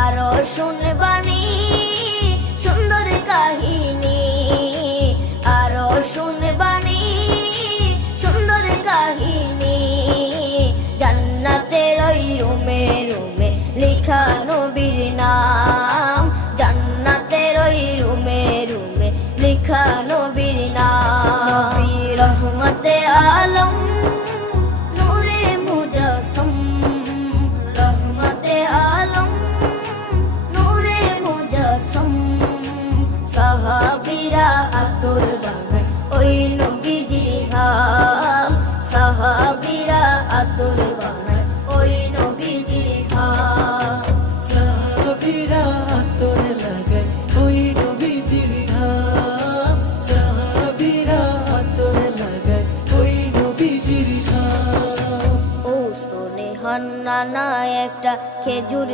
আরো শুনবানি সুন্দর কাহিনী, আরো শুনবানি সুন্দর কাহিনী। জান্নাতের ওই রুমে রুমে লেখা নবীর নাম, জান্নাতের ওই রুমে রুমে লেখা নবীর নাম। নবী রহমতে আলম নূরে মুজাসসম, রহমতে আলম নূরে মুজাসসম। সাহাবীরা আতর বানায় ওই নবীজির ঘাম, সাহাবীরা আতর বানায় ওই নবীজির ঘাম। সাহাবীরা আতর লাগায় ওই নবীজির ঘাম, সাহাবীরা আতর লাগায় ওই নবীজির ঘাম। ও স্তনে হান্নানা একটা খেজুর